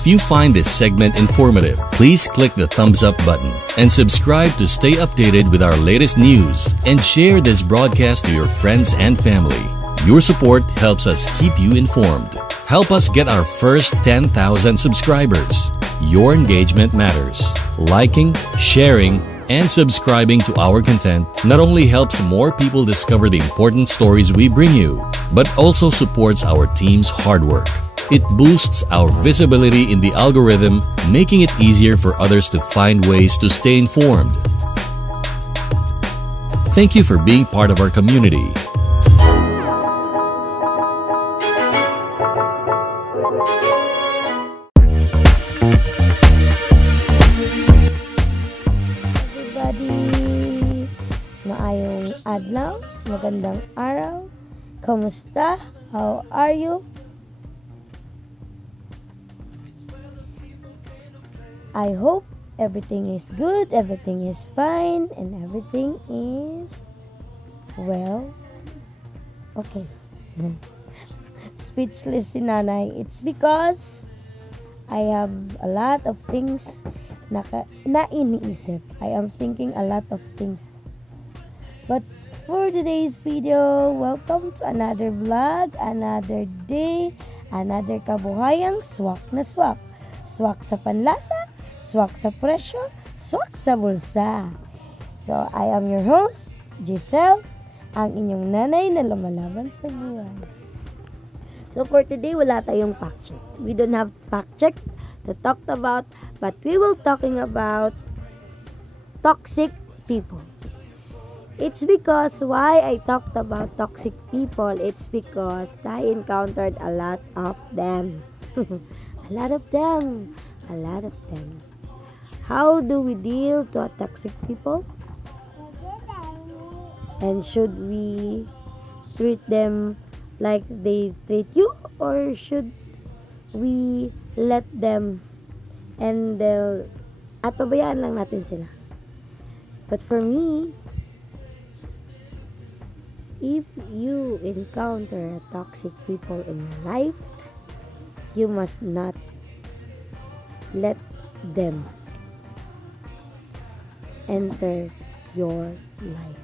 If you find this segment informative, please click the thumbs up button and subscribe to stay updated with our latest news, and share this broadcast to your friends and family. Your support helps us keep you informed. Help us get our first 10,000 subscribers. Your engagement matters. Liking, sharing, and subscribing to our content not only helps more people discover the important stories we bring you, but also supports our team's hard work. It boosts our visibility in the algorithm, making it easier for others to find ways to stay informed. Thank you for being part of our community. Maayong adlaw, magandang araw. Kamusta? How are you? I hope everything is good, everything is fine, and everything is well. Okay. Speechless si nanay. It's because I have a lot of things na iniisip. I am thinking a lot of things. But for today's video, welcome to another vlog, another day, another kabuhayang swak na swak. Swak sa panlasa, swak sa presyo, swak sa bulsa. So, I am your host, Giselle, ang inyong nanay na lumalaban sa buhay. So, for today, wala tayong fact check. We don't have fact check to talk about, but we will talking about toxic people. It's because why I talked about toxic people, it's because I encountered a lot of them. A lot of them. How do we deal to a toxic people? And should we treat them like they treat you, or should we let them and at pabayaan lang natin sila? But for me, if you encounter toxic people in your life, you must not let them enter your life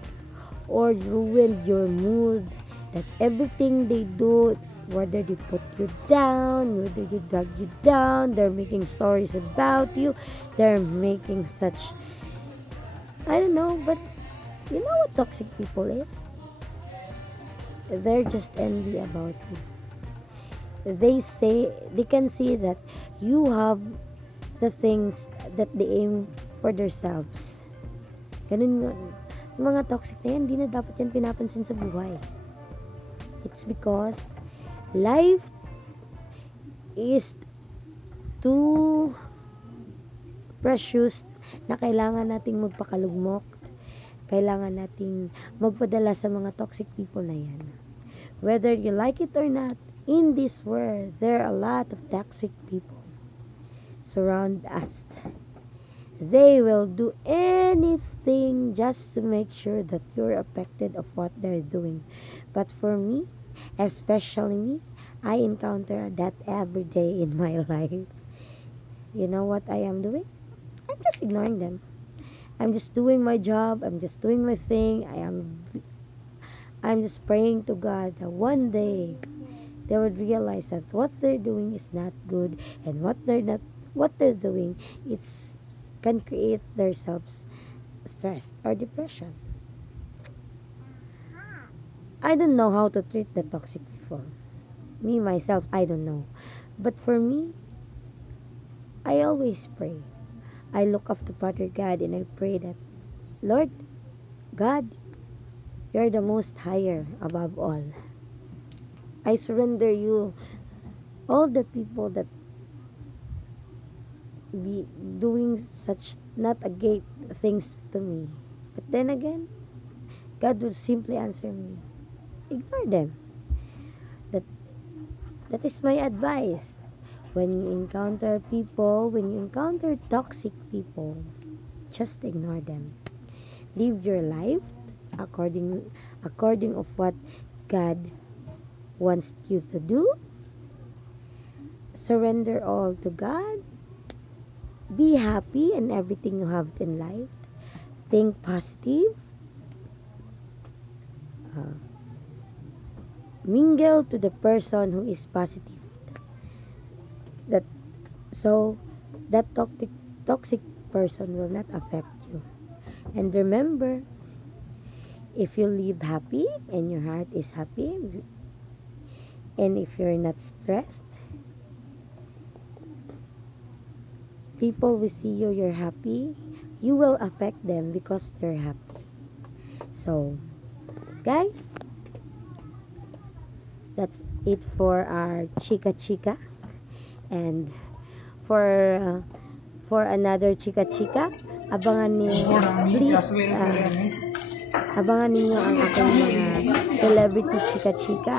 or ruin your mood. That everything they do, whether they put you down, whether they drag you down, they're making stories about you, they're making such, I don't know, but you know what toxic people is? They're just envy about you. They can see that you have the things that they aim for themselves. Ganun yun. Yung mga toxic na yan, hindi na dapat yan pinapansin sa buhay. It's because life is too precious na kailangan nating magpakalugmok. Kailangan nating magpadala sa mga toxic people na yan. Whether you like it or not, in this world, there are a lot of toxic people surround us. They will do anything just to make sure that you're affected of what they're doing. But for me, especially me, I encounter that every day in my life. You know what I am doing? I'm just ignoring them. I'm just doing my job. I'm just doing my thing. I'm just praying to God that one day they would realize that what they're doing is not good, and what they're doing, can create themselves stress or depression. I don't know how to treat the toxic people. Me myself, I don't know. But for me, I always pray. I look up to Father God and I pray that, Lord God, you're the most higher above all. I surrender you all the people that be doing such not a great things to me. But then again, God will simply answer me, ignore them. That is my advice. When you encounter people, when you encounter toxic people, just ignore them. Live your life according of what God wants you to do. Surrender all to God. Be happy in everything you have in life. Think positive. Mingle to the person who is positive. That toxic person will not affect you. And remember, if you live happy and your heart is happy, and if you're not stressed, people will see you're happy. You will affect them because they're happy. So, guys, that's it for our Chika Chika. And for another Chika Chika, abangan niyo, abangan niyo ang aking mga celebrity Chika Chika.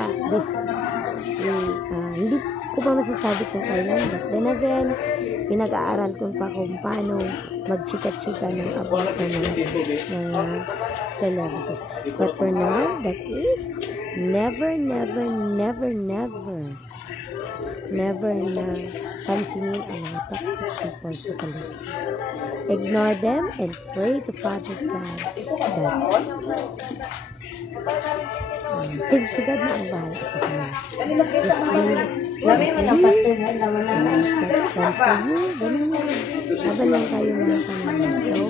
Hindi ko pa masasabi kung kailan, but then again, pinag-aaral ko pa kung paano mag-chika-chika ng about ng celebrities. But for now, that is never na pansinin ang mga toxic people sa paligid. Ignore them and pray to Father God that si God na ang bahala sa kanila. Dami mo ng pastor na naman na habang lang kayo mga kanila. So,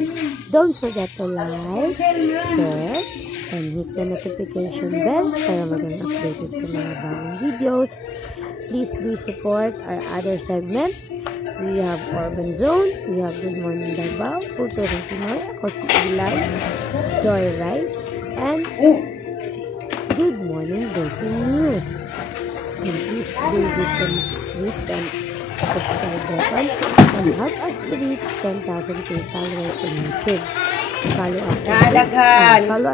don't forget to like, share, and hit the notification bell para maging updated sa mga bagong videos. Please do support our other segments. We have Urban Zone, we have Good Morning Davao, Kulturang Pinoy, ako si Eli, Joyride, and Good Morning Breaking News. And please do hit the subscribe button and help us to reach 10,000 followers on YouTube. Follow us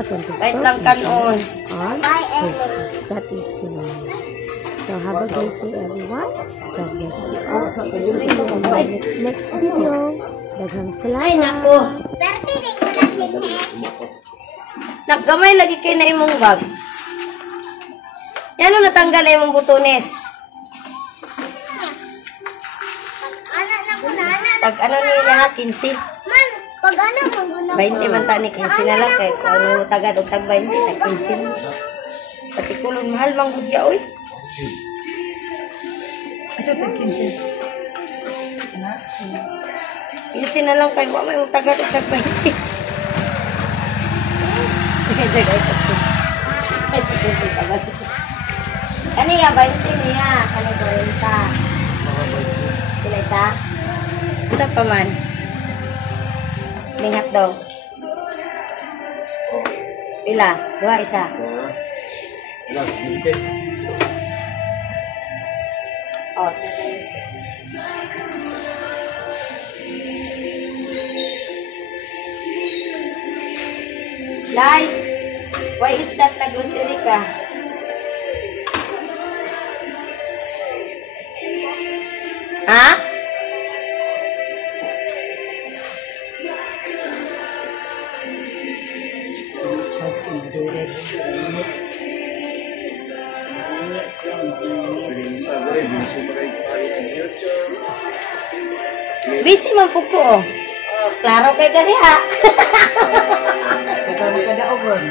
on TikTok. Wait lang kanon. On Facebook. That is Pinoy. So have a great day, everyone. God bless you all. See you on my next video. Daghang salamat. Ay, naku. Naggamay lagi kayo na imong bag. Yan o natanggal na imong butones. Pag ano nila, 15. Pag ano mo, 20 man ta ni 15 na lang. Kaya kung ano tagad o tag 20, tag 15. Pati kulon, mahal mang gudya, oy. Asa tag 15? 15 na lang kay wa may tagad o tag 20. Kani ya 20 niya, kani 40. Sila isa? Isa pa man. Ning hotdog. Pila? Dua isa. Oh, Lai, why is that na grocery ka? Ha? Busy man po ko, oh. Klaro kay gani, ha? Kita makadaogon.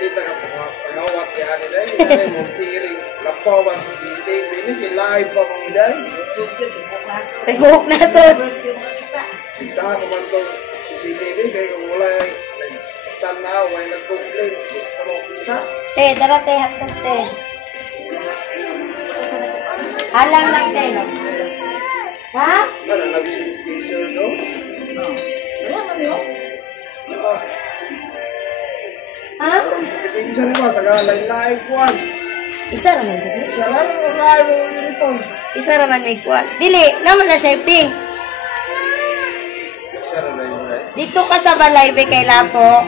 Kita ka pangawat kay ani dai, mo piring lapaw ba sa city, ini live pa mo dai. Tihok na to. Kita ko man to sa CCTV kay ulay tanaw ay nag-complain ano kita. Dara te, hatog te. Alam lang te. Ha? Sana nag-teaser no? Wala man yun. Ha? Kinsa ni ba taga live kwan. Isa raman dito. Sa lang live dito. Isa raman may kuwan. Dili, naman na siya ping. Sa live. Dito ka sa balay be kay Lapo.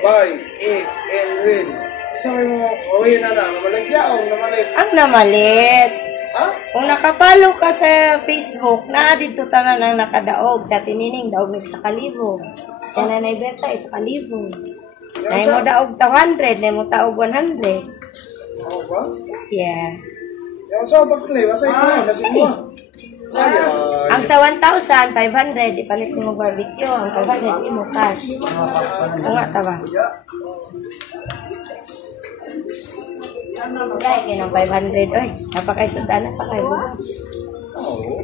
Buy, eat, and win. Sa mo, away na na, malagyaw na malit. Ang namalit. Kung nakapalo ka sa Facebook, na dito tanan ang nakadaog sa tinining daog sa kalibo. Sa Nanay Berta isa kalibo. Nay mo daog 200, nay mo taog 100. Oo ba? Yeah. Yung sa pagkali, masay ko na, kasi mo. Ang sa 1,500, ipalit mo barbecue. Ang 500, imo cash. O nga, taba. Dahil kayo ng 500, oy. Napakaisudan, napakayo. Oo.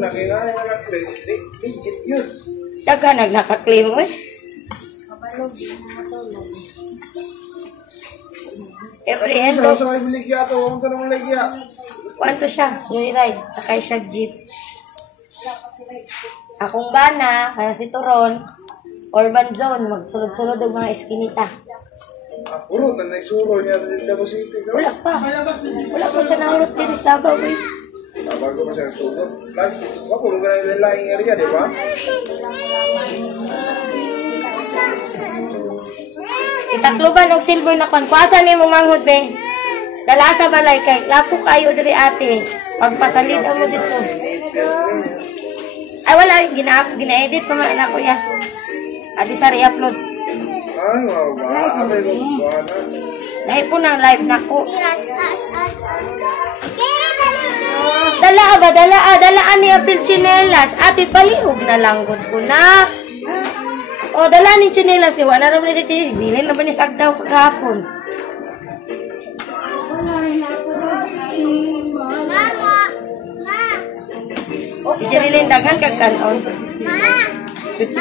Nakingay na legit yun. Daga, naka-claim, oy. Every end Sa of, may biligya to, huwag ka naman ligya. kuwanto siya, joyride, sakay siya jeep. Akong bana, kaya si Turon, urban zone, magsulod-sulod ang mga eskinita. Puro, tanay suro niya sa Davao City. Wala pa. Wala pa siya naurot din sa Davao, eh. Bago pa siya tutod. Like, wapuro ka na yung laing area, di ba? Itakluban og silver na kwan. Kuasa ni mo manghod, be. Dala sa balay kay lapo kayo diri ate. Pagpasalid mo dito. Ay wala gina-edit pa man ako ya. Adi sa re-upload. Ay, wow, ba? Abay ko ba na? Dahil po ng live nako. Dalaan ni Apil Chinelas. Ate palihog na lang gud ko na. O dala ni Chinelas ni wala ra man si Chinelas. Bilin na ba ni sagdaw kagahapon. Si Jerilyn daghan kag kanon.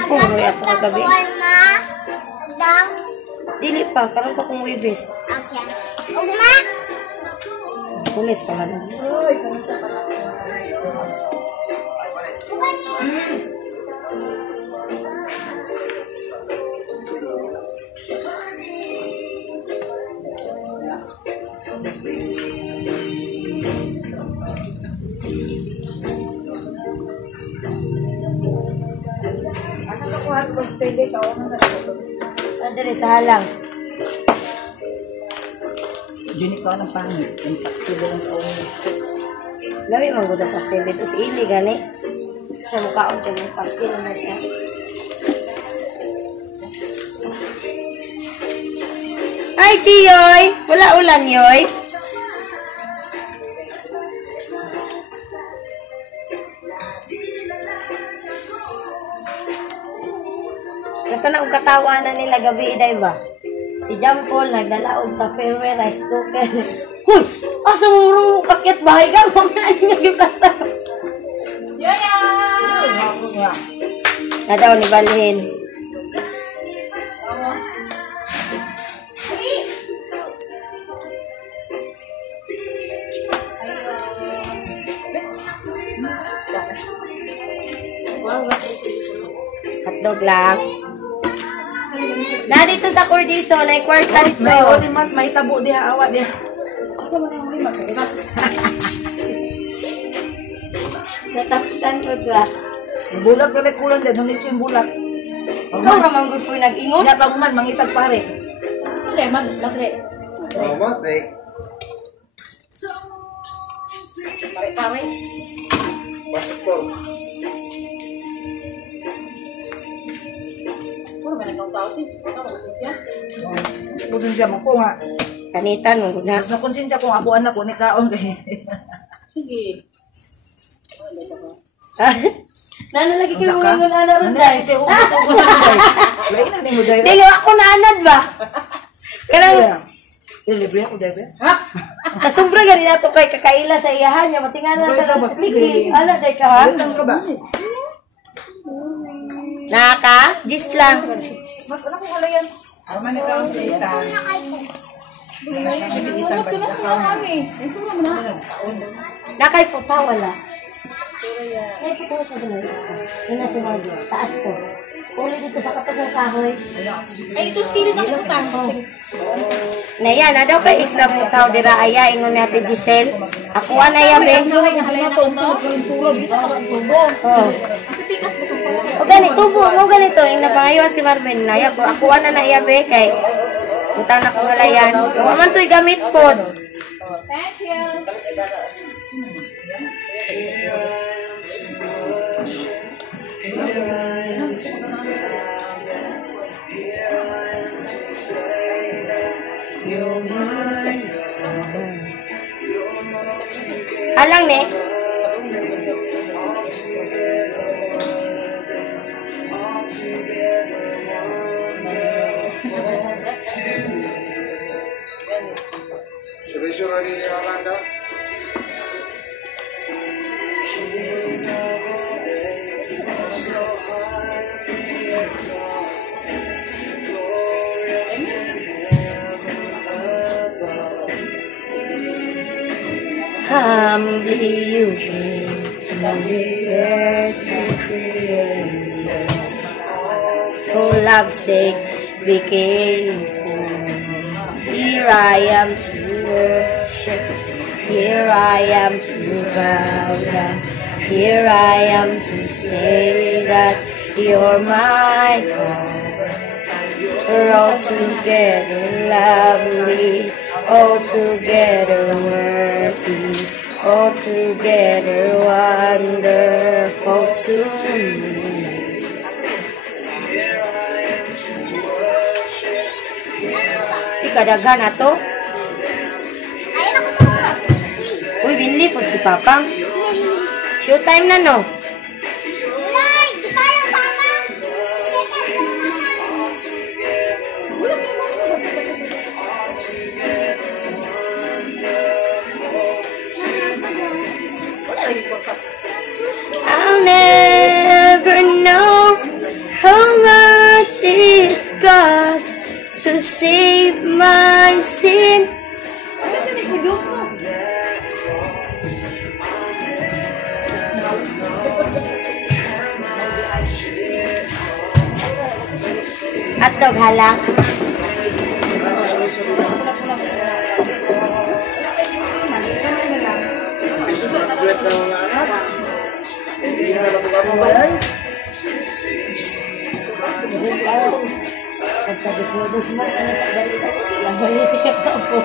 Puro ya po kagabi. Dili pa, karon pa kong wibis. Pulis pa man. Andali sa halang. Diyan ikaw ng pangit. Yung pastilo ng kaon. Lami man gud ang pastel dito sa ili gani. Sa mukhaon siya ng pastel na siya. Hi, Tiyoy! Wala ulan, Yoy. Ito na ang katawanan nila gabi, day ba? Si Jampol, nagdala og Tupperware rice cooker. Huy! Asa mo ro kakit bahay ka? Huwag na niya giplasta. Yoya! Na daw ni Balhin. Hotdog lang. Na dito sa Cordison, ay kwarta dito. May oli mas, may tabo diha, awa diha. Natapitan ko ba? Bulag ka kulang din, nung yung bulag. Ikaw naman good po nag-ingon. Wala pa man, mangitag pare. Salamat, eh. Pastor. Kudin siya mo ko nga. Kanitan mo na. Mas nakonsensya kung ako anak ko, ni kaon kay. Nana lagi kayo Unsa ka? mga nana ron Ano, dahil. ito, upo sa mga. Lain na ni mo dahil. Dili ako naanad ba? Kanang Libre ako dahil. sa sombra gani nato kay kakaila sa iyahan niya matinganan na ta. Sige, ala day ka ha. Ano ka ba? Naka, gist lang. Mas ano kung halayan? Arman ni kaon sa ita. Nakay puta wala. Nakay puta sa ganun. Yung nasa mga taas ko. Uli dito sa kapag ng kahoy. Ay, ito stilit ang utang. Na yan, na daw kay extra putaw dira aya ingon natin Giselle. Ako na yan be. Gawin nga halaya na ito. Dito sa tubo. Oh. Kasi pikas mo itong pulsa. O ganito po, mo ganito yung napangayawas si Marvin na ya po. Ako na iya be kay Butang na kawalayan. Huwag man to'y gamit po. Thank you. Alang ne? Suri-suri ni Yolanda. Humbly you came to this earth and created. For love's sake became poor. Here I am to worship. Here I am to bow down. Here I am to say that you're my God. We're all together lovely, all together worthy, all together wonderful to me. Ikadaghan na to? Uy, binli po si Papa. Showtime na no? I'll never know how much it costs to save my sin. Atog hala. Graduate na mga anak. Hindi na naman bayay. Pagkabus mo, ano sa dali-dali, labalitin ka po.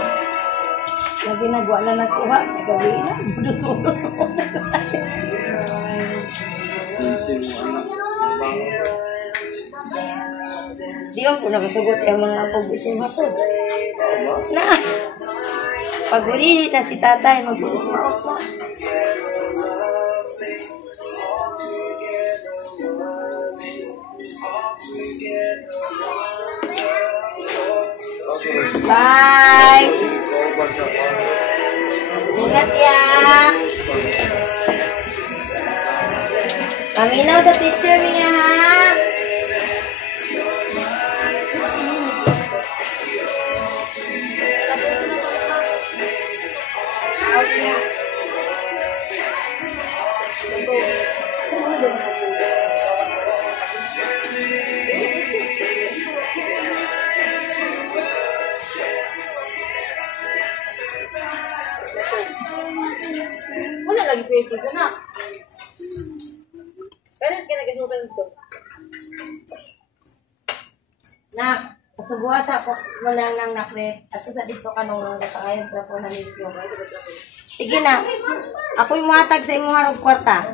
Lagi nagwa na nagkuha, gabi na, budus-budus mo. Di ako na masugot yung mga pag-isin mo to. Na! Pag uli na si tatay, mag-budus mo ako. Bye! Ingat ya! Paminaw sa teacher niya ha! Wala lagi paper sa na. Kaya kinagasukan ito. Nak, kasubuha sa ako wala nang nakre. Aso sa dito ka nung nagkakayon para po nalisyo. Sige na. Ako yung matag sa imong harap kwarta.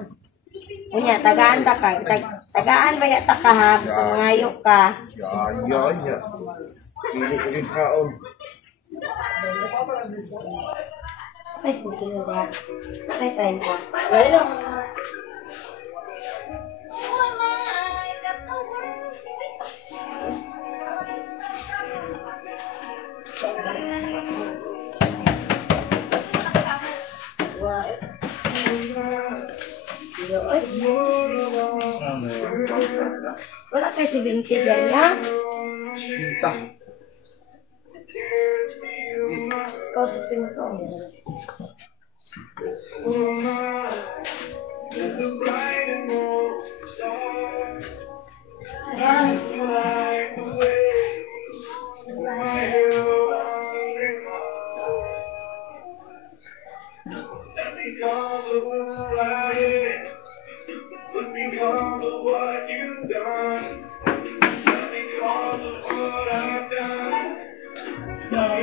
Unya, tagaan ta ka. Tagaan ba yata ka ha? Gusto ngayo ka. Ya. Pili ko yung kaon. Ay, sige na ba? Ay, try ko. Wala lang. Wala kayo si Binti dyan, ya? Cinta. Ikaw sa pinto.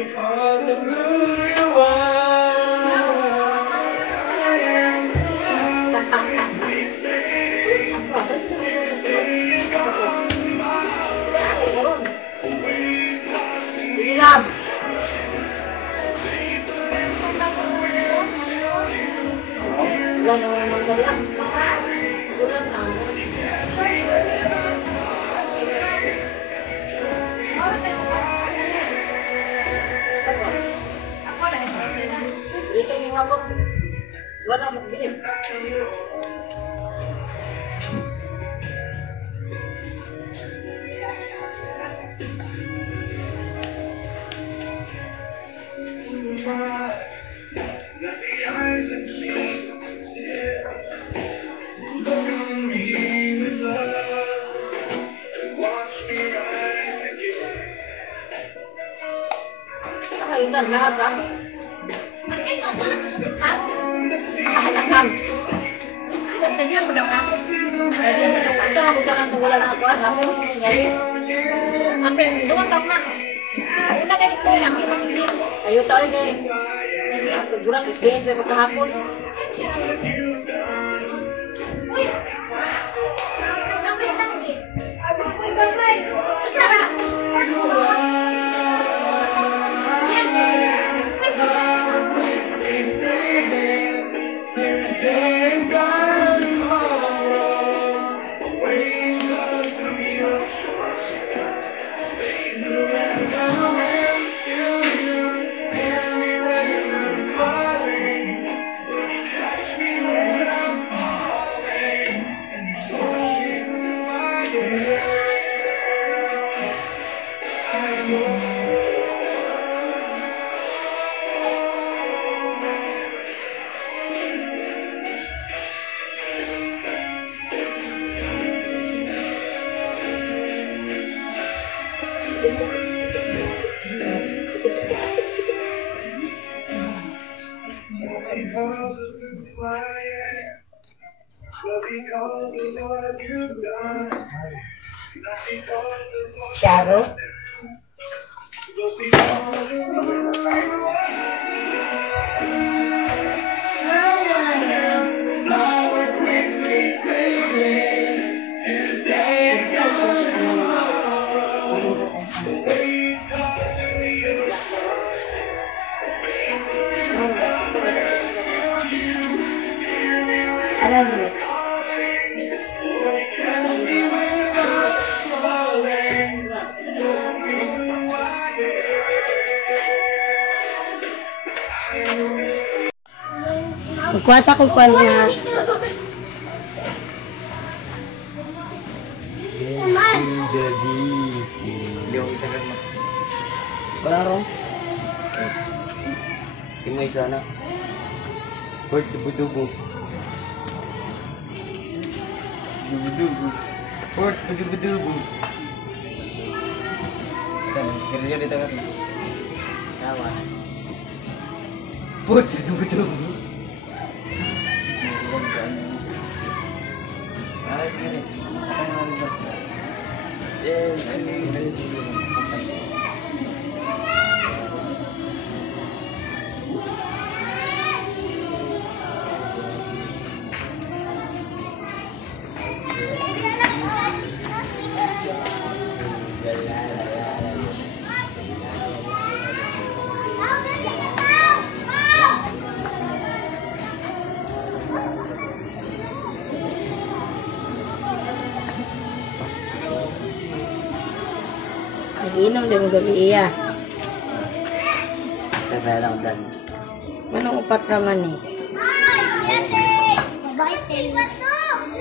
because of who you are. Ayo tayo deh. Kurang bes dari kahapon. Charo. Alam mo. Magkuwata ko pa niya. Yung isa ka mo. Wala ron. Timay sana. Port dubu-dubu. Dubu-dubu. Port dubu-dubu. Kerja di tengah. Tawa. Port dubu-dubu. Nagiinom din mo gabi iya. Kaya lang dan. Manong upat naman eh.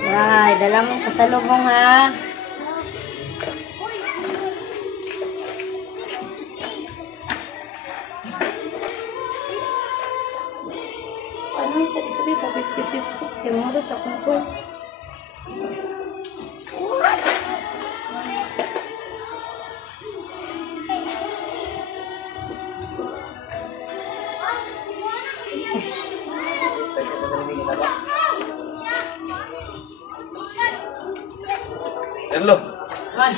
Ay, dala mong pasalubong ha. Ano yung sa ito? Papit-pit-pit. Timurot akong kurs. Hello. Man.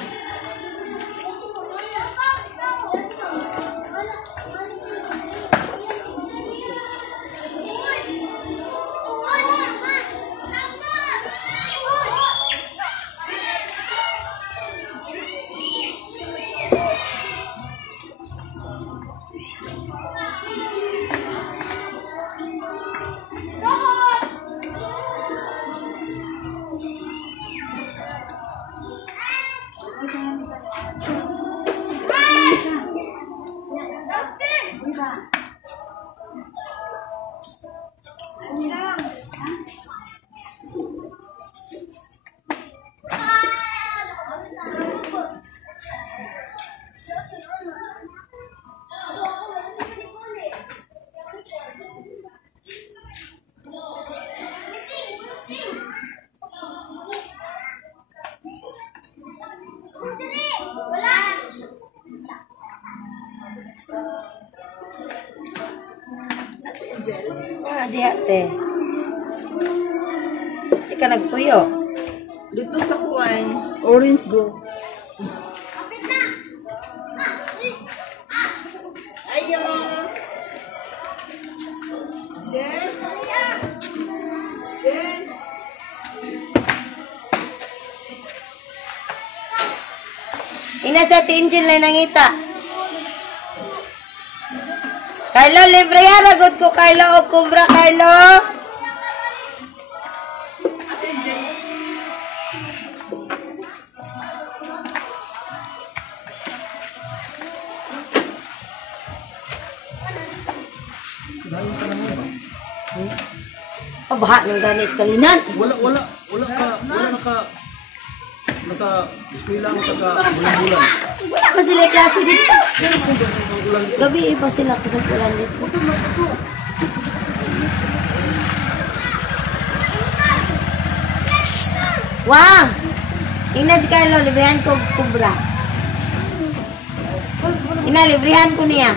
Di ate. Di ka nagpuyo. Dito sa kuwan, orange go. Ina sa tingin na nangita. Carlo, libre yan. Ragot ko, Carlo. O kubra, Carlo. Pabaha ng ganis kalinan. Wala naka-eskwela ang taga-bulan-bulan. Wala pa sila klase dito. Gabi pa sila kasapulan dito. Wang! Ina si Carlo, librihan ko kubra. Ina, librihan ko niya.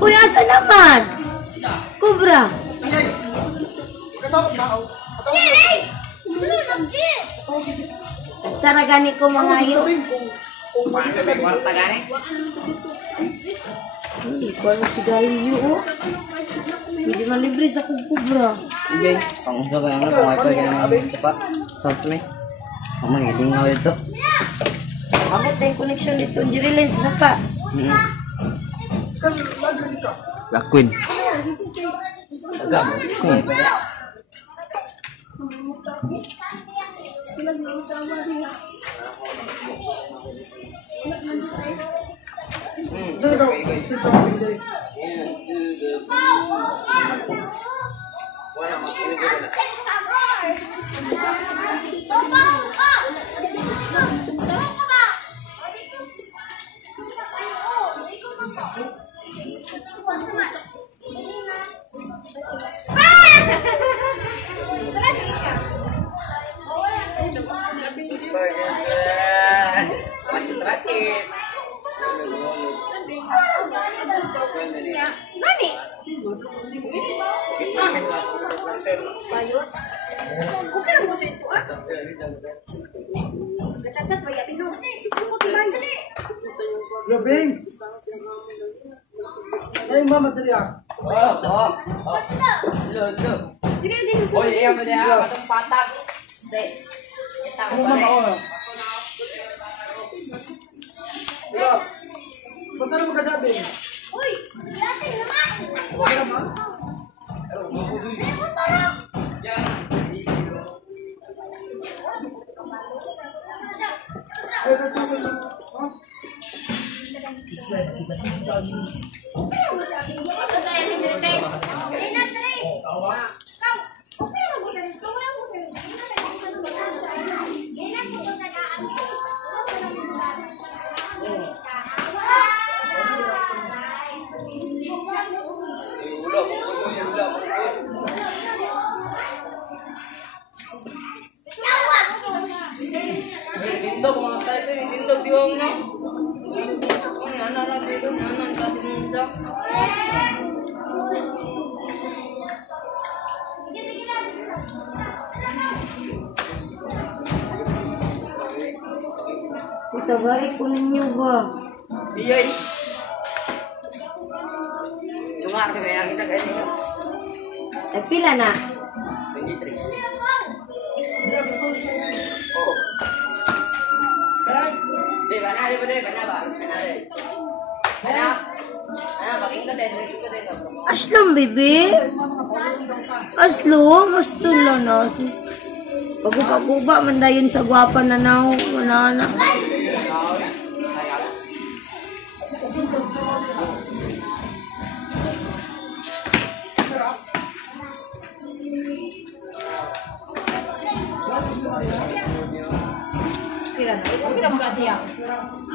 Uy, asa naman? Kubra. Saragani ko mga iyo. Hindi ko alam si Galileo. Oh. Hindi man libre sa kubra. Okay, pang-usap ka naman, pang-wifi ka naman. Diba? Stop me. Ang magiling nga ito. Abot na yung connection dito. Jirilin sa sapa. Lakwin. Gabing! Ay, mama, dali ah. Oy, iya mo niya, patong patak. Ano man ako na? Basta na magkadabi. Uy! Yasin naman! Ay, kasi ako lang. Tindog mga tayo, tindog yung no. Ano na dito, ano na dito. Ito, gari ko ninyo ba? Iyay. Yung nga, kaya ang isa kayo ninyo. Nagpila na. 23. Di ba na? Di ba? Di ba? Ano, pakinggan din. Aslom, baby. Aslom, aslom lang na. Paguba-guba, mandayon sa gwapa na na. Wala na.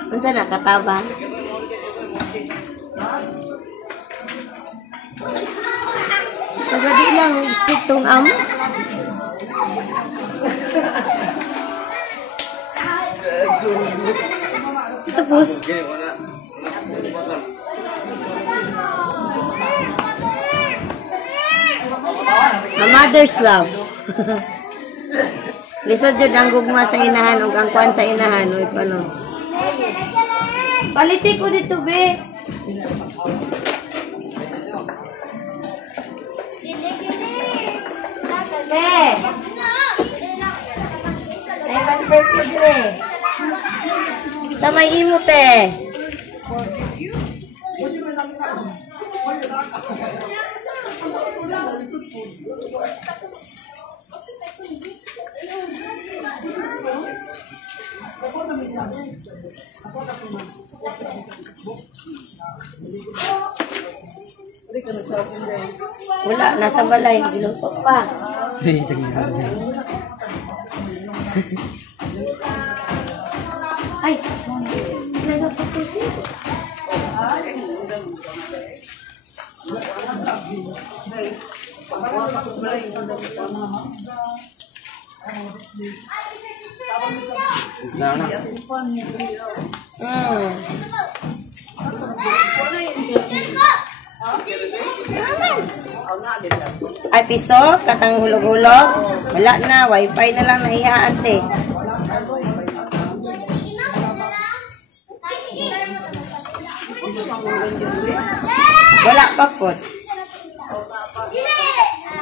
Unsa na katabang? Kasi di lang striktong amo. Tapos, a mother's love. Lisod jud ang gugma sa inahan ug ang kuan sa inahan oy pano. Paliti ko dito be. Ay man perfect re. Sa may imo te. Wala, nasa balay, giluto pa. Ay, nagapapos nito. Ay piso, katang hulog-hulog. Wala na, wifi na lang naihaan te. Wala pa po.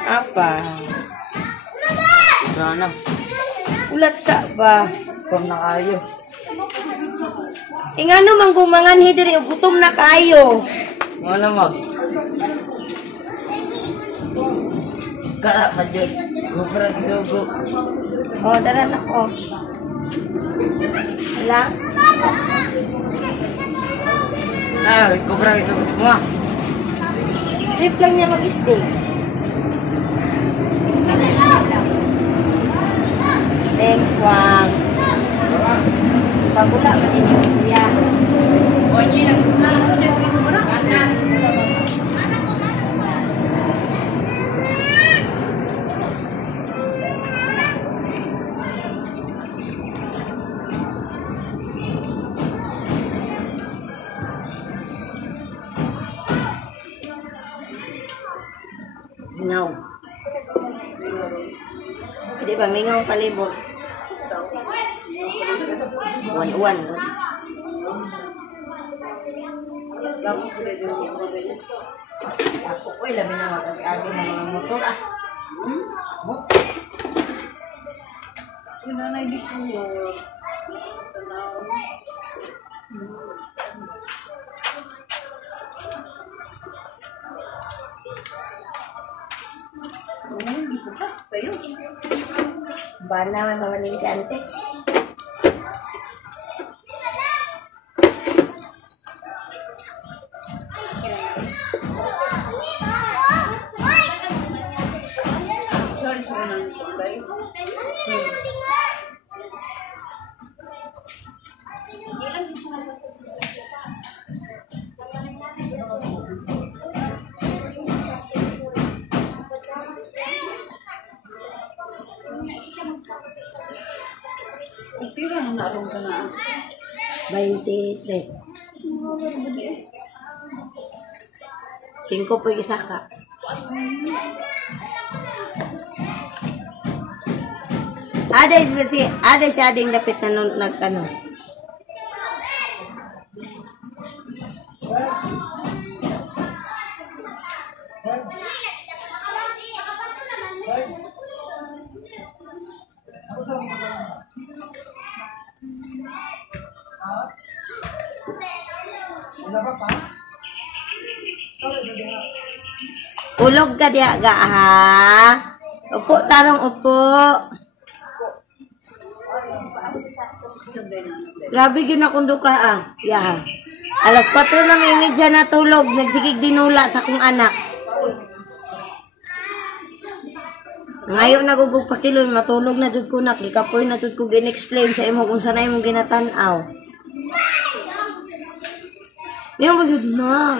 Apa? Sana. Ulat sa ba? Kung na kayo. Ingano manggumangan hidiri og gutom na kayo. Wala mo. Kala pa dyan. Gupra kisugo. Oh, daran ako. Wala? Gupra kisugo semua. Trip lang niya mag-stay. Thanks, Wang. Pagula ka din yung kuya. Oye, nagugla. Ganas. Mingaw. Hindi ba, mingaw palibot. Uwan-uwan. Ako ko, labi na mag-agi ng mga motor ah. Nanay di ko. Bana may mamaling kante. Pira na narong ka na. 23. 5 po isa ka. Ada si ading dapit na nagkano. Ulog ka diya ga ha. Upo tarong upo. Grabe ginakundo ka ah. Ya. Alas 4 na may medya na tulog. Nagsigig dinula sa kong anak. Ngayon nagugug pakilon matulog na jud ko nak. Ikapoy na jud ko gin-explain sa imo kung sanay mong ginatan-aw. Niyo magyud na.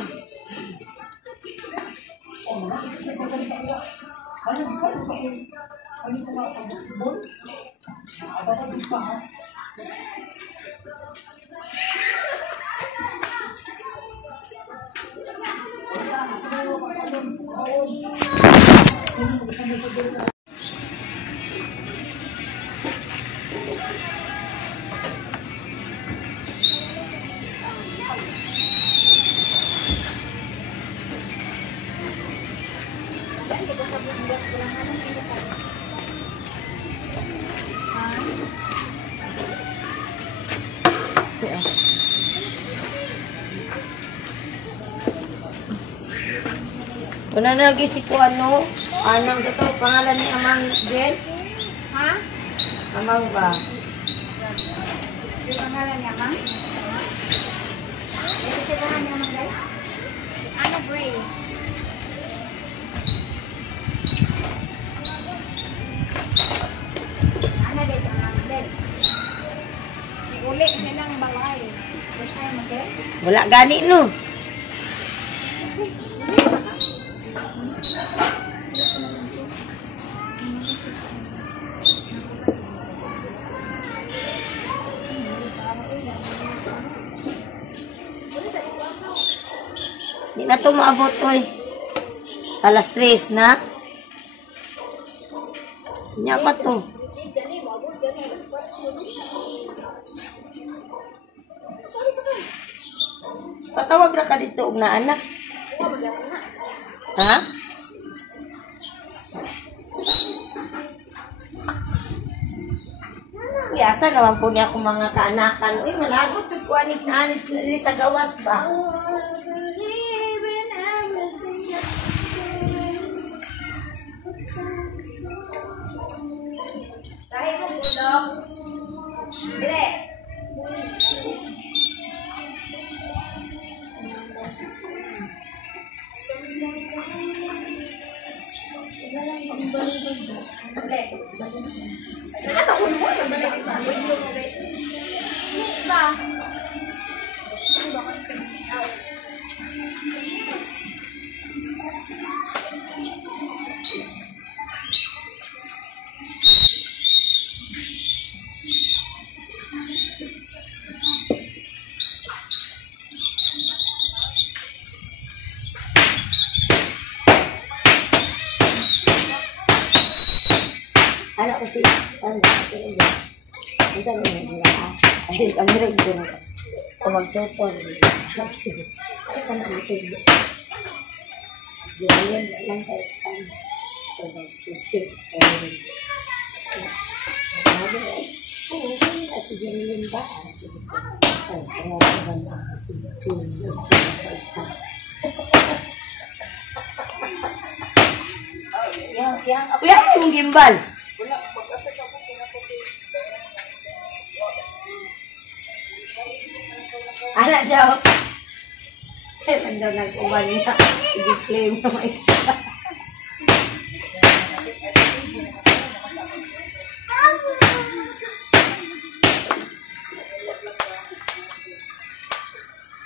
Wala na lagi si ko ano? Anong ito? Pangalan ni Amang Jen? Ha? Amang ba? Yung pangalan niya, Mang? Ito si pangalan niya, Mang, guys? Ano, Bray? Ano dito, Mang, Del? Uli silang balay. Gusto tayo, Mang, Del? Wala gani no. Di na to maabot oy. Alas 3 na. Nya pa to. Patawag ra ka dito og naa na. Ha? Asa naman po niya akong mga kaanakan. Uy, malagot. Kuanik na anis sa gawas ba? Dahil mo bulok. Dire. Anak ko si ano kasi ito na nila ay ang hirap din ako kung mag-telepon kasi ito na ito yan lang tayo so mag-isip kasi ganyan ba yan yung gimbal. Anak jawab. Saya pandang nag-uban niya. I-claim na may isa.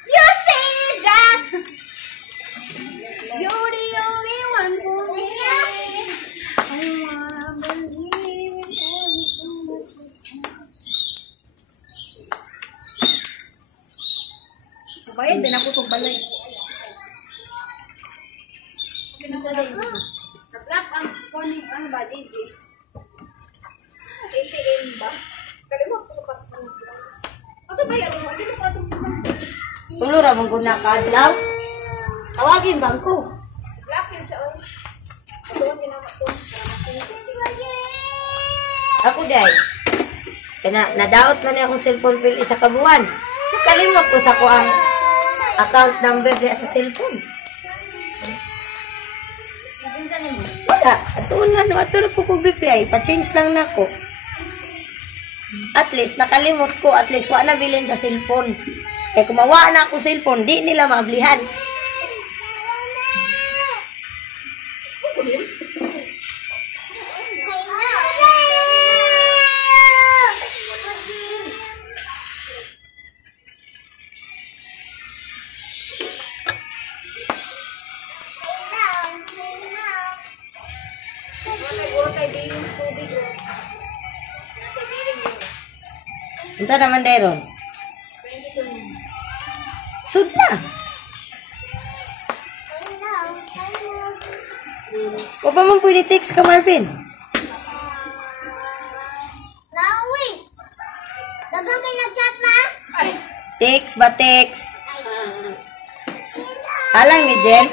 You say that you're the only one for me. I wanna believe in everything. Bayan din ako itong balay. Nag-lap ang kuning ano ba, DJ? ATM ba? Kalimot ko pa sa ano ba yan? Hindi mo pa itong Tulo ra mong guna ka adlaw. Tawagin bangko. lap yun siya. Atuon din ako ito. Ako day. Kaya nadaot man akong cellphone bill isa ka buwan. Nakalimot ko sa ko ang account number diya sa cellphone. Wala. Atuon na no. Atuon ko ko BPI. Pa-change lang na ko. At least, nakalimot ko. At least, wala na bilhin sa cellphone. Kaya kumawa na ako cellphone, di nila maablihan. kay Billings tubig. Kay Billings yun. Unsa naman deron? 22. Sudla. O pa man pwede text ka, Marvin? Nawi! Dagang kayo nag-chat na? Text ba text? Alang ni Jen?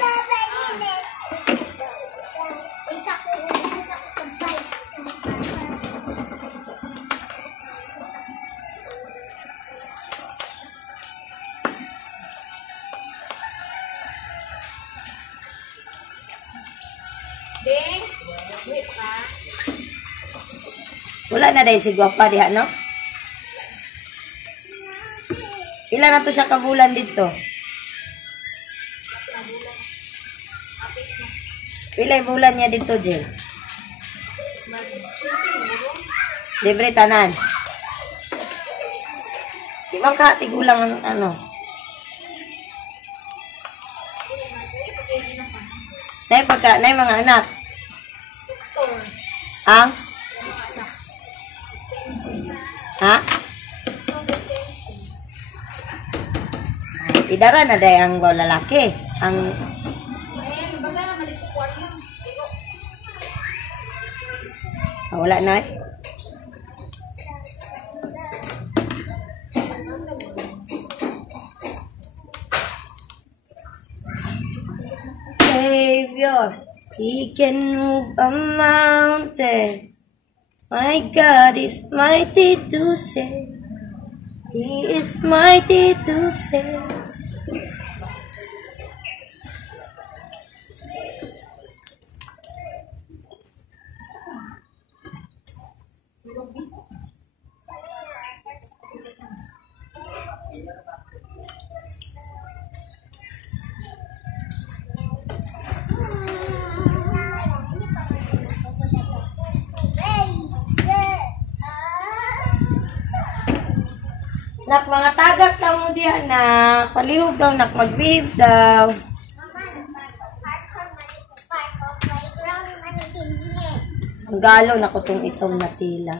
Ding, wait pa. Wala na dahil si Guapa diha, no? Ilan na to siya kabulan dito? Pilay bulan niya dito, Jen? Libre tanan. Di man ka tigulang ang ano? Nay mga anak. Ang? Ha? Idara na day ang lalaki. Ang wala na eh. Savior, He can move a mountain. My God is mighty to save. He is mighty to save. Nak, mga tagak daw mo diyan na palihog daw, nak, mag-behave daw. Ang galo na ko itong itong natila.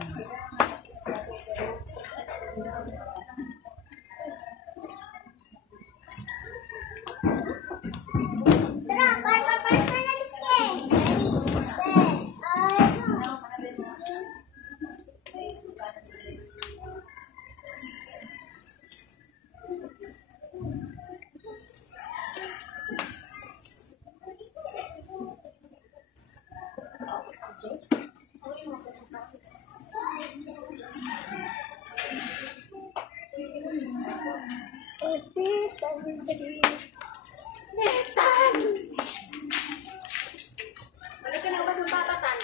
Balik ka na ba ng papatan?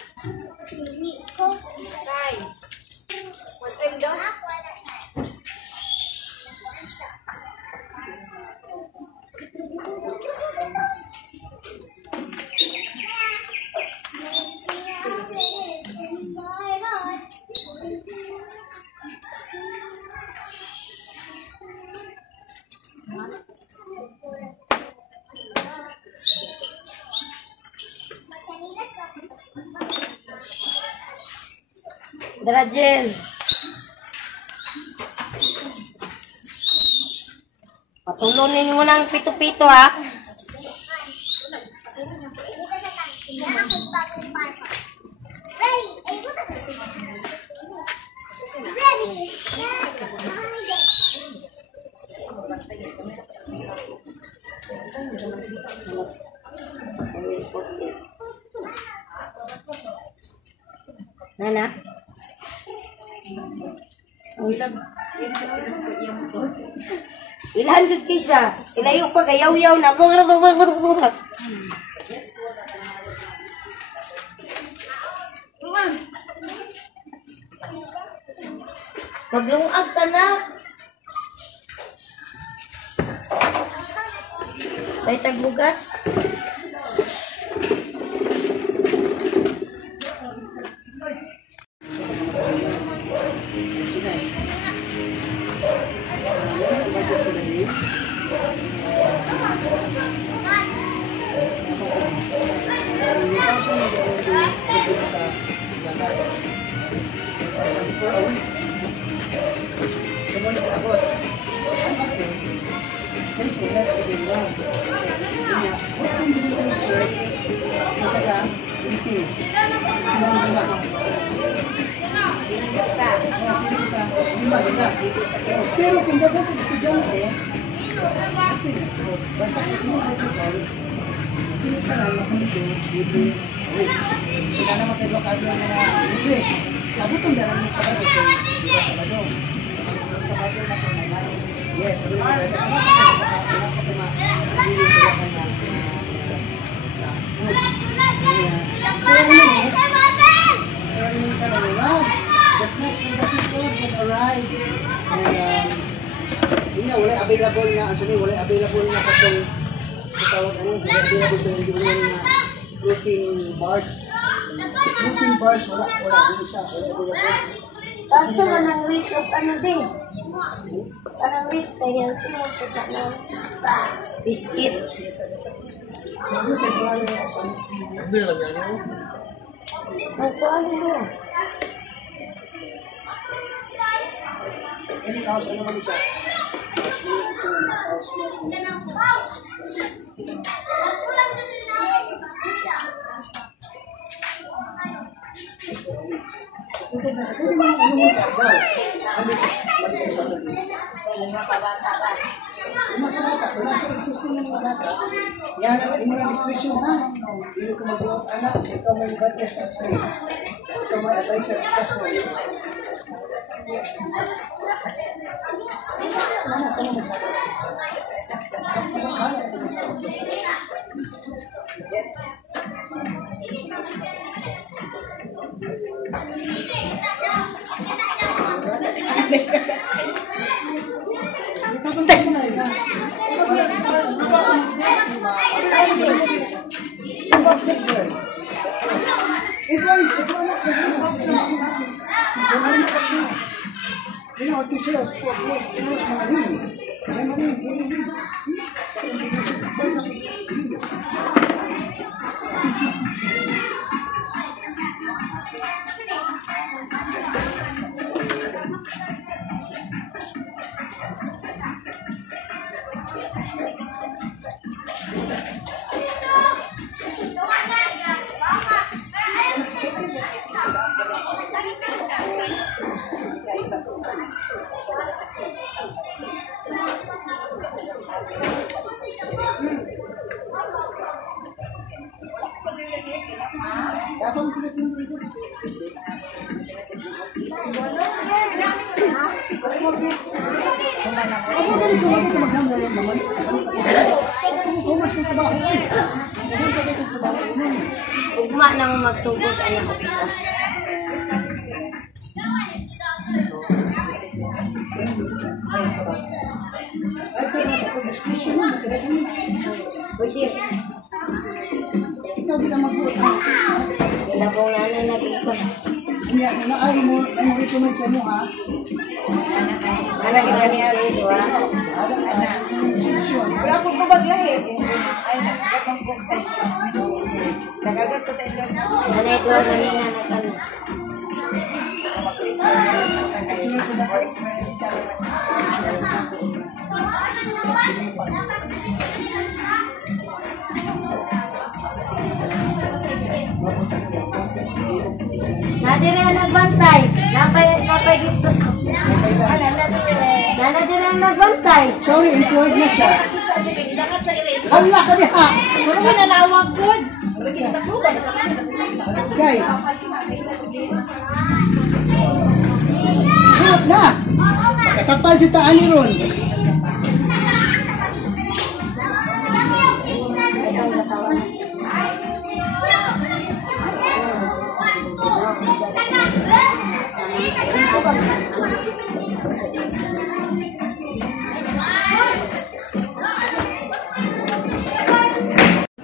Try. One time down. Drajel. Patulunin mo ng pito-pito, ha? Nana? Ilahan jud kay siya. Ilayo pa kayaw-yaw na. Maglungag ta na. May tagbugas. lakas. 24 a week. Sumunod ako. Ang ako, please do not be wrong. Kaya, what can you do to sir? Sasaka, eating. Sinunod na. Lima sila. Pero kung bago ito estudyante, basta kung mag-ipal, hindi ka lang makamito, libre. Sila naman kayo kado ang mga libre. Labutong dalang mo sa kado kung diba sa kado. Sa kado na kung nangyari. Yes, sabi mo kayo sa kado. Hindi sila kanya. Just next when the episode just arrived and yun na, wala available na wala available na katong tawag wala available na hindi na protein bars wala din siya wala available. Tapos naman ang rich of ano din. Parang rich kaya healthy mo kita na biscuit. Magkuhan mo. Any house, ano man siya? Yan ang inyong discretion ha. Hindi ko mag-out anak. Ikaw may budget sa trade. Ikaw may advisor sa kaso. Ugma na mo magsugod anak ko. Ikaw di ka mag-work. Wala pong nanay nag-ikot. Ay mo recommend sa mo ha. Anak kita niya rito ha. Pero ako ko baglahi. Ay, nakagatong ko sa interest. Nakagat ko sa interest. Nanay ko na niya nakano. Nadire ang nagbantay. Napay dito. Nadire ang nagbantay. Sorry, employed na siya. Wala ka diha. Ano mo nalawag good? Okay. Sarap na. Katapal si Taani ron.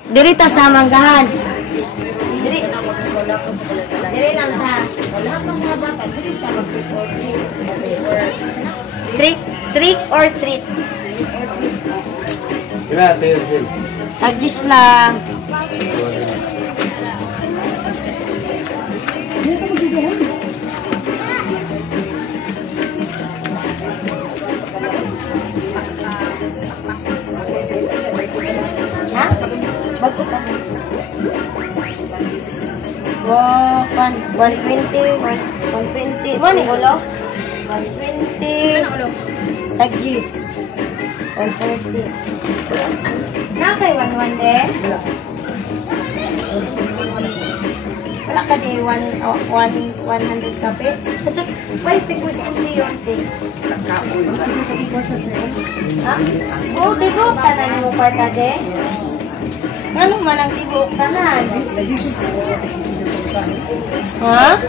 Diri ta sa manggahan. Diri lang ta. Wala pang mga bata. Dili siya mag-report. Trick or treat? Grabe. Tagis lang. Dito mo sigahan. Ha? Bago ka. Wow, 120, 120. Mani ulo? 120. Tagjis. 140. Nakay 11 din? Wala ka di 100 kapit? May tigos ko siyon. Ha? Oo, tibok ka na mo kwarta din? Ano man ang tibok ka na? Ha?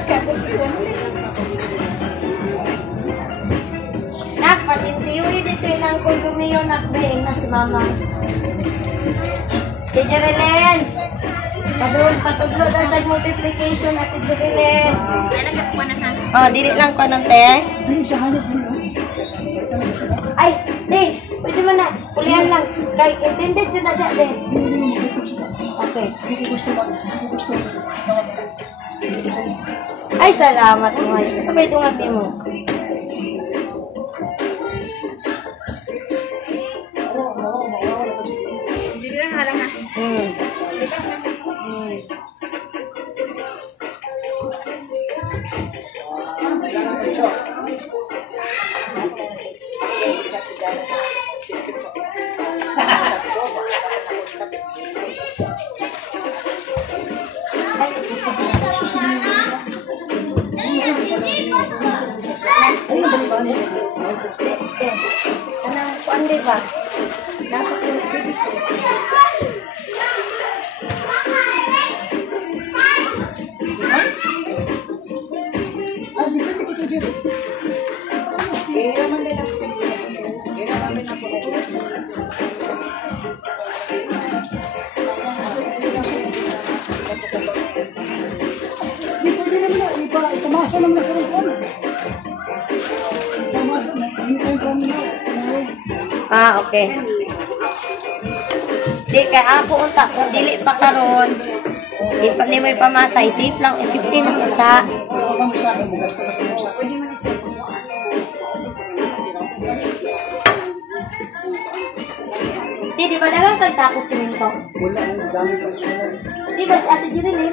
Nak, pasintiyoy dito ilang konsumiyo nakbeing na si mama. Si Jerilyn! Patudlo daw sa multiplication at si Jerilyn. Oh, dili lang ko ng te. Ay, di, pwede mo na. Ulihan lang. Kay, intended yun na dyan, de. Okay. Ay, salamat mo. Sabay tungabi mo. Hindi lang halang ha. Anong kuan di ba? Dapat yung Dito din naman na, itamasa naman na karoon ko. Itamasa na, hindi tayo kami na. Ah, okay. Di kay ako unta kung dili pa karon. Di pa ni may pamasa, isip lang, isipin mo sa. Oo, kami sa akin, bugas ka na kami sa akin. Di ba dalang kag sa ako siminto? Wala ang dami pang sulat. Di ba si Ate Jerilyn?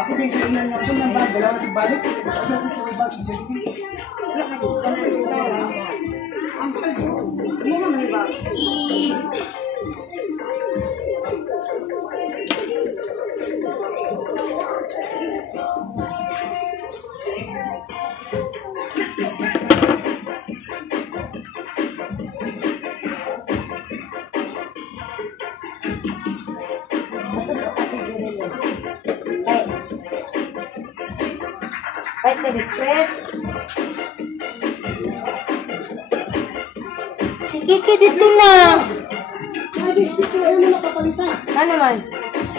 Ako din sa ilan nga, so nang bag, dalawa natin balik. Ako natin sa bag sa Jelly. Wait, let me search. Si Kiki dito na. Ay, biscuit ko, ayaw mo nakapalita. Ano man?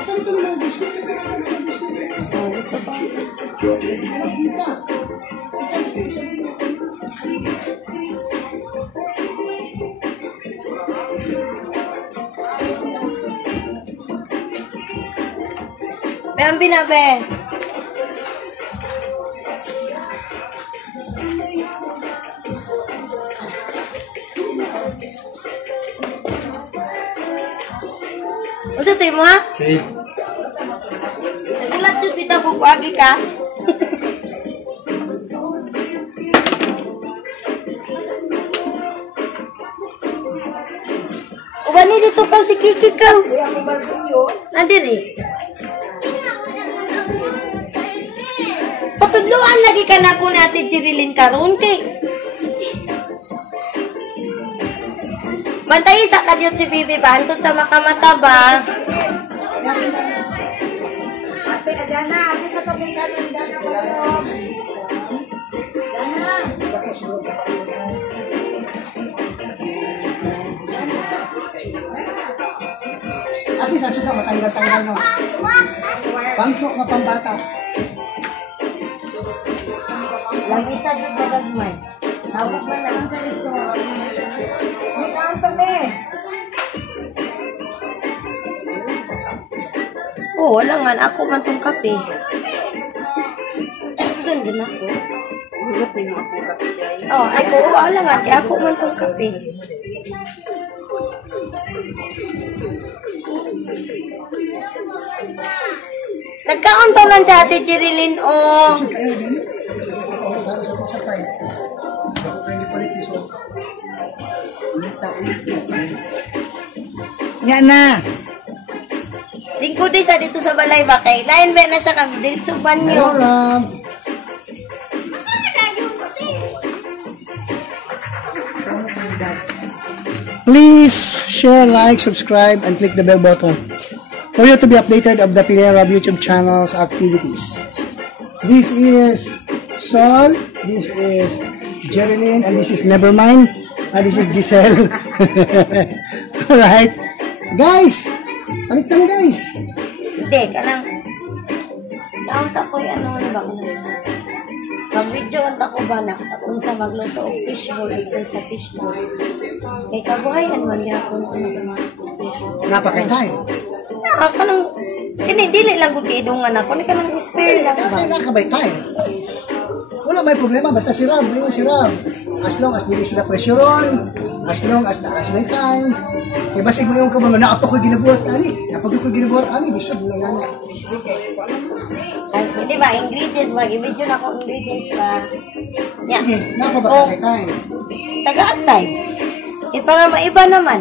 Kapalita mo ng biscuit. Oh, dito pa. Pizza. Be, ang binabe. Unsa tayo mo ha? Nagulat yun kita kung kuagi ka. Ubani dito ka si Kiki ka. Nadiri. Patudluan lagi ka na ko natin Jerilyn karon kay. Bantay sa kadyot si Bibi ba? Antod sa makamata ba? Ate, Adana, ate sa papunta ng Adana ko. Adana. Ate, sa suka, matanggal-tanggal no. Pangko nga pambata. Lagi sa dyan ba gagmay? Tawag man na. May kaan pa, te. Oo, wala nga. Ako man tong kape. Doon din ako. Oh, ako, wala nga. Kaya ako man tong kape. Nagkaon pa man sa Ate Jerilyn, oh. Yan na. Lingkod sa dito sa balay ba kay? Lain ba na siya kami? Dito sa banyo. Rob. Please share, like, subscribe, and click the bell button for you to be updated of the Pinay Rob YouTube channel's activities. This is Sol, this is Jerilyn, and this is Nevermind, and this is Giselle. Alright? Guys! Balik na mo guys! Hindi, kanang naunta ko yung ano ba ko mag-video unta ko ba na kung sa magluto o fishbowl ito sa fishbowl. Kay kabuhayan man niya kung ano ba fishbowl. Napakitay. Kanang dili lang kung tidungan ako. Ni kanang spare lang ba? Nakabay tayo. Wala may problema, basta si Rob, yun si Rob. As long as hindi sila pressureon, as long as nakas na time. Kaya basig mo yung kabalo, naapa ko ginabuhat ani. Napag ko ginabuhat ani, bisod lang nga. Ay, di ba, ingredients ba? I-video na ako ingredients ba? Yan. Nakabay tayo. Taga-atay. Para maiba naman.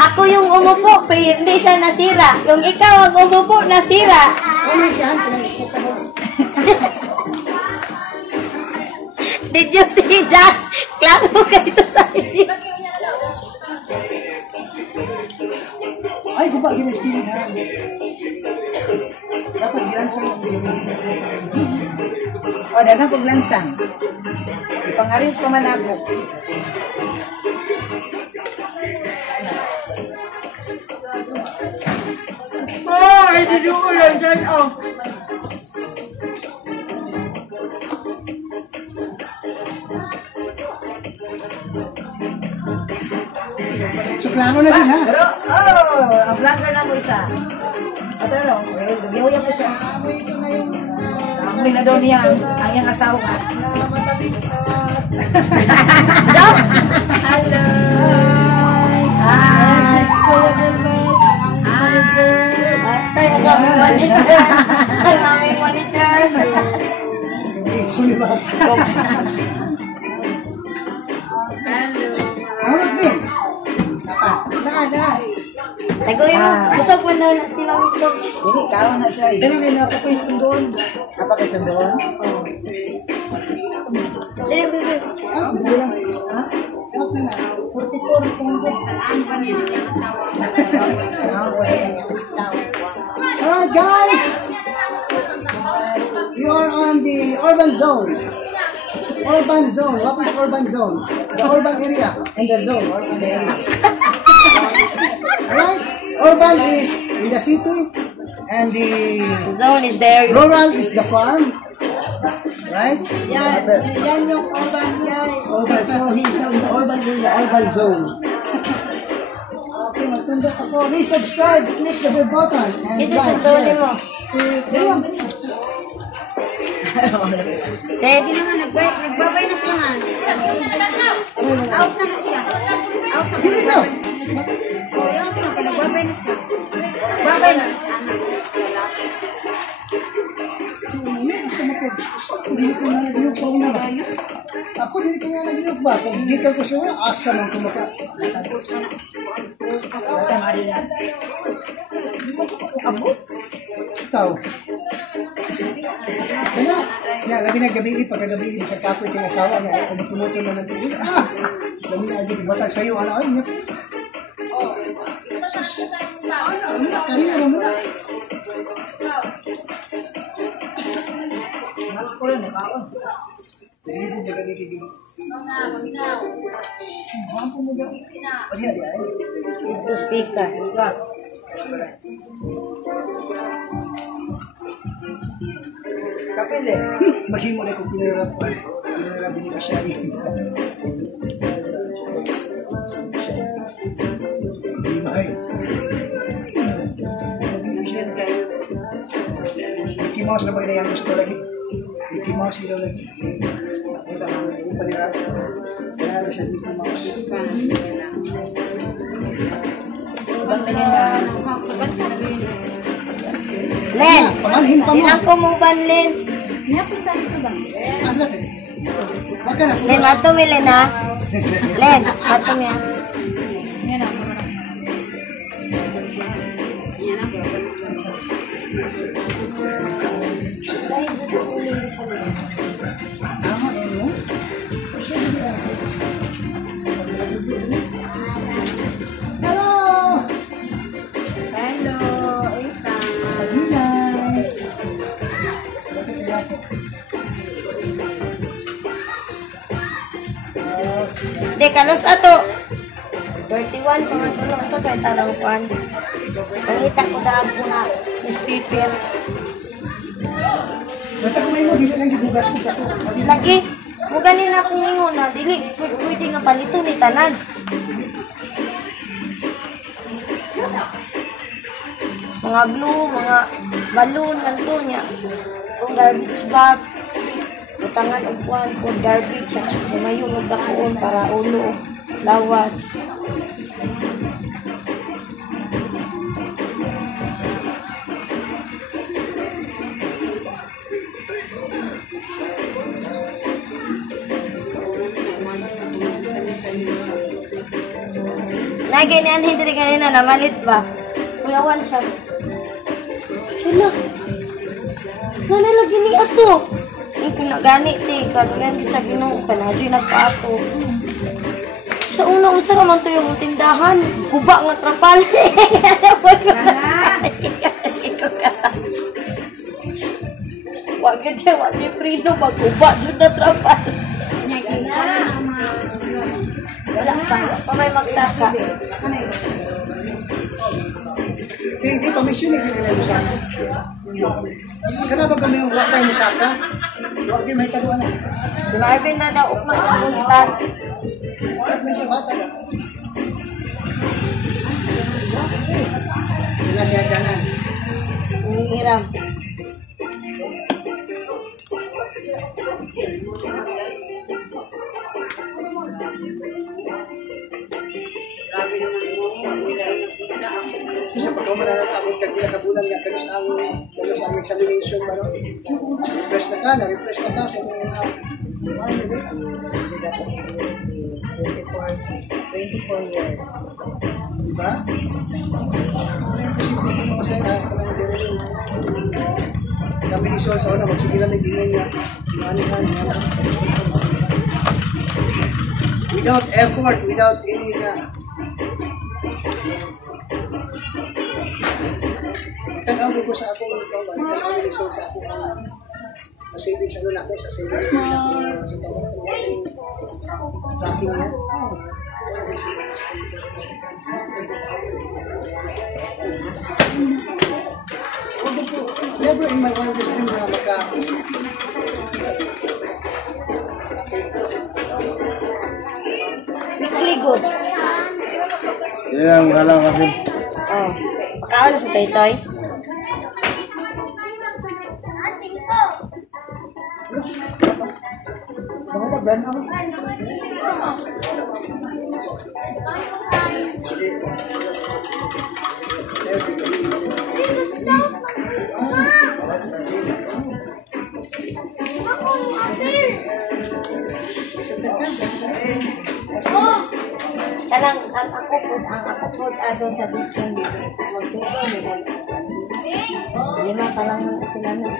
Ako yung umupo, pero hindi siya nasira. Yung ikaw ang umupo, nasira. Ano siya? Pinag-sketch ako. Did you see that? Klaro ka ito sa inyo. Ay, guba, ginastilid ha. Dapat gilansang ang O, dagang paglansang. Ipangaris pa man ako. Oh, hindi ko lang dyan. Oh. suklano na din ha. Pero, ang vlogger na ko isa. Ito ano, nagyaw ko siya. Amoy na daw niya ang iyang asawa. Hello! Hi! Ay, ang aming monitor. Ang aming monitor. Sorry ba? Harap din. Na. Tagoy mo. Busog mo daw na sila busog. Hindi, kawan na siya. Kailan kayo na ako kayo sundoon? Apa kayo sundoon? Dili, bebe. Alright guys! We are on the urban zone. Urban zone. What is urban zone? The urban area and the zone. Urban area. Alright? Urban is in the city and the Zone is there. rural is the farm. Right? Yan yung urban guys. Urban. So he is now in the urban area, urban zone. Okay, magsundot ako. Please subscribe, click the bell button, and Ito like, sa tuli share. mo. Ganyan. Sige naman, nagbabay na siya man. Out na siya. Out na. Dito daw. Out na, nagbabay na siya. Babay na. Dili ko na nag-inog sa una ba? Ako, dili ko na nag-inog ba? Pag dito ko siya, asa man kumaka. Abo? Ikaw. Kaya, nga, labi na gabi, pagkagabi, sa kapoy kinasawa niya, kung punuto na ng tigil, labi na agad, batag sa'yo, ano, ay, niya. Kariya mo na. Ito speaker. Kapil eh. Maghimo na kung pinirap pa. Pinirap din ko siya. Hindi mahal. Mouse na ba yung gusto lagi? Mickey Mouse ito lagi. Nakita mo, hindi pa nila. Kaya siya Mickey Mouse. Len, Pamalhin pa mo. ilang ko mong banlin. Asla ka. Wag ka na. Len, mato mi Len ha. Len, mato mi ha. Di, kalos ato. 31 pa nga tulong ito kay tarang kuan. Pangita ko daan ko na newspaper. Basta kung may mo, dili lang gibugas ko ako. Lagi, mo ganin akong ingon na, dili, pwede nga palito ni tanan. Mga glue, mga balloon, ganito niya. Kung garbage bag, utangan og kuan, food garbage, siya. Lumayong og dakuon para ulo, lawas. Lagi ni Anhin diri kanina namalit ba? Kuyawan siya. Hala. Sana lagi ni ato. Yung pinagani ti karon sa Ginoo kanadi nagpaato. Sa una unsa naman to yung tindahan? Guba nga trapal. Wag siya, wag siya frido, magguba jud na trapal. Wala pa may magsaka. Hindi, komisyon yung ginagawa mo saka. Kana ba kami yung wakay mo saka? Huwag din may kaluan na. Si Marvin na daw ukma sa puntan. Huwag na siya bata ka. Sila siya kanan. Hinihiram. Sa pagkaman na natin kagila kabulan nga kami sa ang examination ba no? Refresh na ka, na-refresh na ka sa mga 24 years. diba? Kasi kami ni Sol sa una, magsigilan na gingan niya. Without effort, without any tanaw ko sa akong tanaw ni Sol sa akong savings ano na ko sa savings tracking niya. Never in my wildest dream na Really good. Yan ang halang kasi. Oh. Pakaon sa toy-toy. Kanang ang ako po adon sa discount dito. Magtuto nila. Lima pa lang sila na.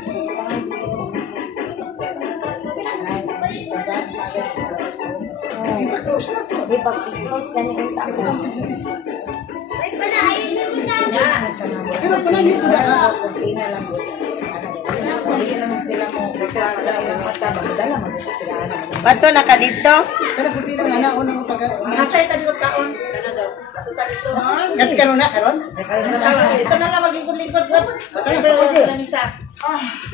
Di pag-close ganyan yung tako. pero pala dito na Bato naka dito. kana puti na ana una ko pagka Masay ta dito kaon. Kana daw. Ato ta dito. gat karon na karon Ito na lang maglingkod-lingkod ko. Pero isa.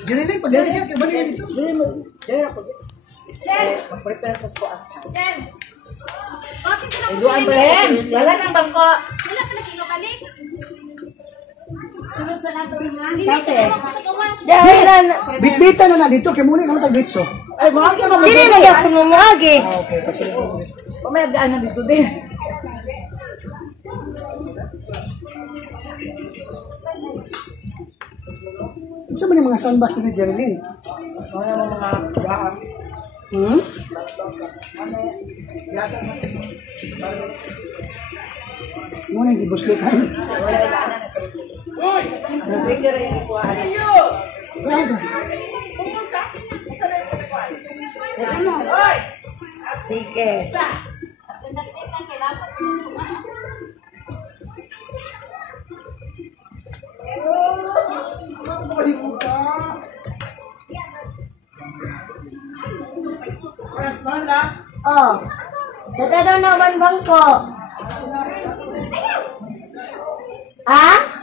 dili lang pag dili ka bali dito Duan ba yan? Wala nang bangko. Sunod sa nato nga. Kasi, Dahilan. Bitbita na dito, kaya muli naman tag-bitso. ay, mga ka naman. Dili lang ako mamagi. Okay, kasi Pamaya gaan na dito din. Isa ba yung mga soundbox ni Jerilyn? Mga gaan. Hmm? Muna yung ibuslitan. Sige. Oh. Dada daw naman bangko. Ha?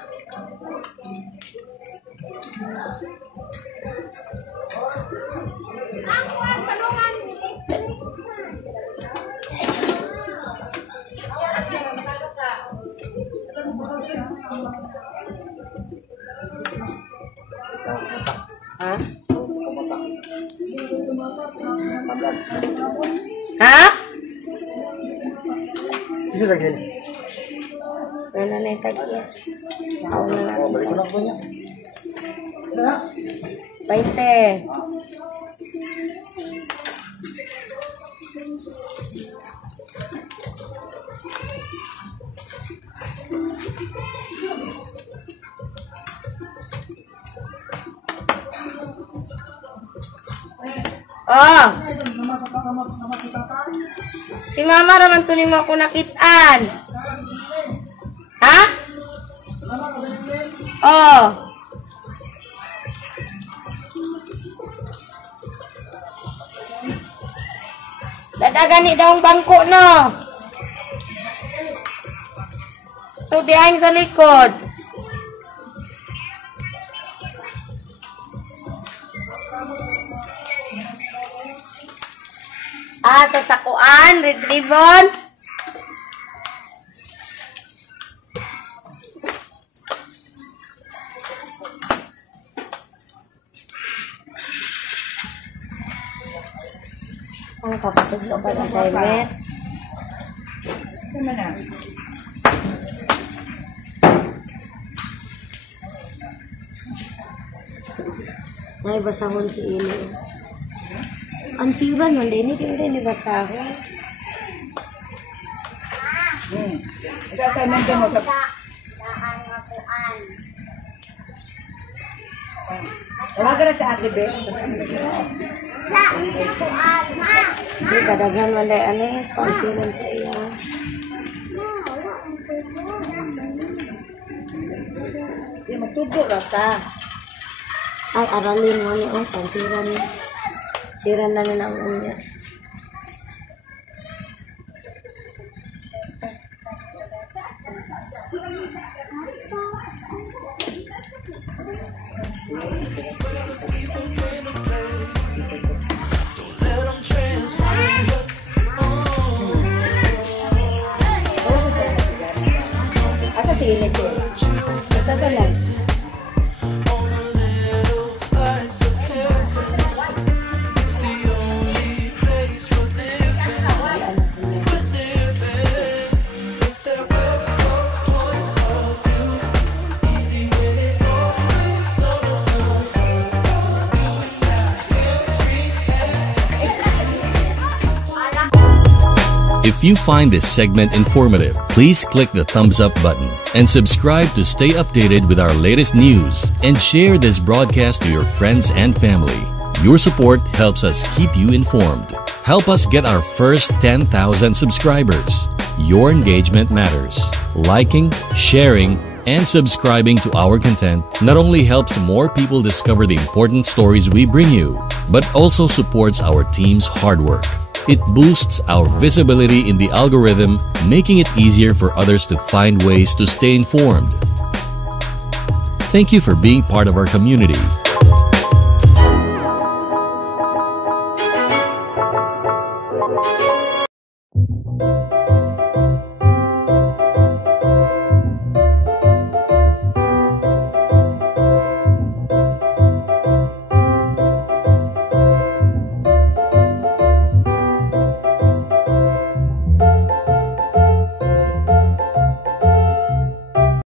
Ha? Isa lagi. Ano na yung tagya? Ako na lang. Oh, balik ko lang po niya. 20. Oh. Si mama raman to ni mo ako nakitaan. Ha? Oh. Dadagani daw ang bangko no. So diaing sa likod. Sa sakuan, red ribbon. Ang kapatid ba ng helmet? Ano na? May basahon si Ili. Ang siban man din, hindi basahon. Ito assignment mo sa... Wala ka na sa ate, Be. Hindi, kadaghan man din, ano eh, pansilan sa iya. Hindi, magtudo ka ta. Ay, aralin mo niya, oh, pansilan niya. Siran na na ang unya. Asa si Ines yun? Asa ka lang? If you find this segment informative, please click the thumbs up button and subscribe to stay updated with our latest news, and share this broadcast to your friends and family. Your support helps us keep you informed. Help us get our first 10,000 subscribers. Your engagement matters. Liking, sharing, and subscribing to our content not only helps more people discover the important stories we bring you, but also supports our team's hard work. It boosts our visibility in the algorithm, making it easier for others to find ways to stay informed. Thank you for being part of our community.